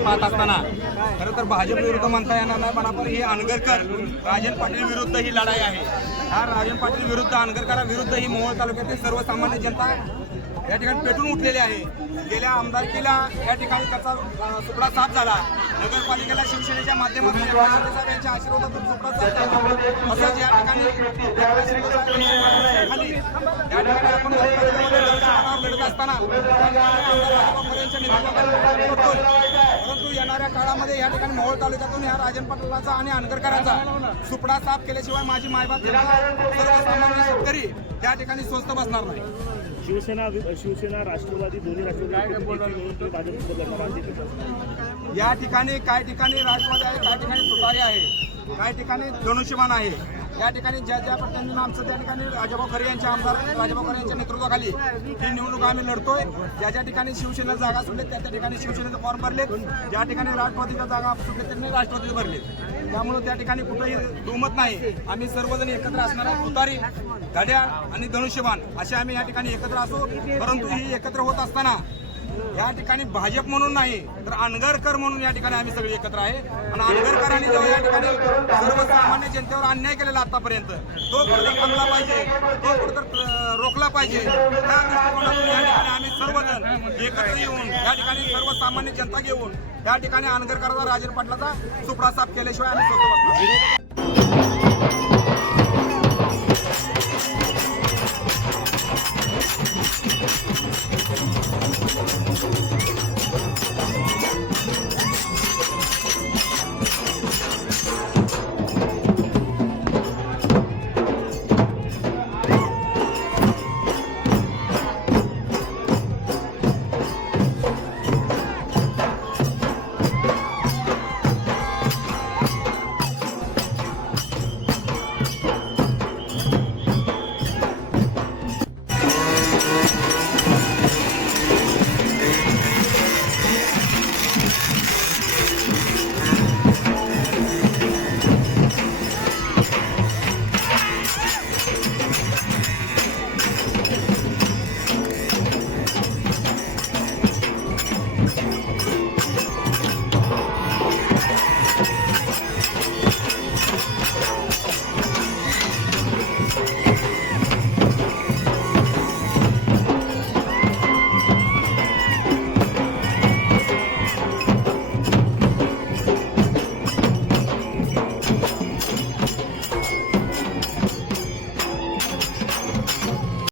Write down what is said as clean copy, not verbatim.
आपण पाहत असताना खरं तर भाजप विरुद्ध म्हणता येणार नाही, पण आपण ही अनगरकर राजन पाटील विरुद्ध ही लढाई आहे। हा राजन पाटील विरुद्ध अनगरकरांविरुद्ध ही मोहोळ तालुक्यातील सर्वसामान्य जनता या ठिकाणी पेटून उठलेली आहे। गेल्या आमदारकीला या ठिकाणी त्याचा सुपडा साफ झाला, नगरपालिकेला शिवसेनेच्या माध्यमातून यांच्या आशीर्वादातून सुपडा साफ झाला। असंच या ठिकाणी खाली या ठिकाणी आपण लढत असताना परंतु येणाऱ्या काळामध्ये या ठिकाणी मोहोळ तालुक्यातून या राजन पाटलाचा आणि अनगरकरांचा सुपडा साफ केल्याशिवाय माझी मायबाप सर्वसामान्य शेतकरी त्या ठिकाणी स्वस्त बसणार नाही। शिवसेना राष्ट्रवादी दोन्ही राष्ट्रवादी या ठिकाणी काही ठिकाणी राष्ट्रवादी आहे, काही ठिकाणी तुतारी आहे, काही ठिकाणी धनुष्यबाण आहे। या ठिकाणी ज्या ज्या पक्षांनी आमचं त्या ठिकाणी राजाभाऊ खरे यांच्या आमदार राजाभाऊ खरे यांच्या नेतृत्वाखाली ही निवडणूक आम्ही लढतोय। ज्या ज्या ठिकाणी शिवसेनेला जागा सुटले त्या त्या ठिकाणी शिवसेनेचे फॉर्म भरलेत, ज्या ठिकाणी राष्ट्रवादीच्या जागा सुटले त्यांनी राष्ट्रवादीचे भरलेत। त्यामुळे त्या ठिकाणी कुठेही दुमत नाही, आम्ही सर्वजण एकत्र असणार आहे। तुतारी, घड्याळ आणि धनुष्यबाण असे आम्ही या ठिकाणी एकत्र असू। परंतु ही एकत्र होत असताना या ठिकाणी भाजप म्हणून नाही तर अनगरकर म्हणून या ठिकाणी आम्ही सगळे एकत्र आहे। आणि अनगरकरांनी जेव्हा या ठिकाणी सर्वसामान्य जनतेवर अन्याय केलेला आतापर्यंत तो कुठेतरी थांबला पाहिजे, तो कुठेतरी रोखला पाहिजे। त्या दृष्टिकोनातून या ठिकाणी आम्ही सर्वजण एकत्र येऊन या ठिकाणी सर्वसामान्य जनता घेऊन या ठिकाणी अनगरकरांचा राजन पाटलाचा सुपडा साफ केल्याशिवाय आम्ही स्वतः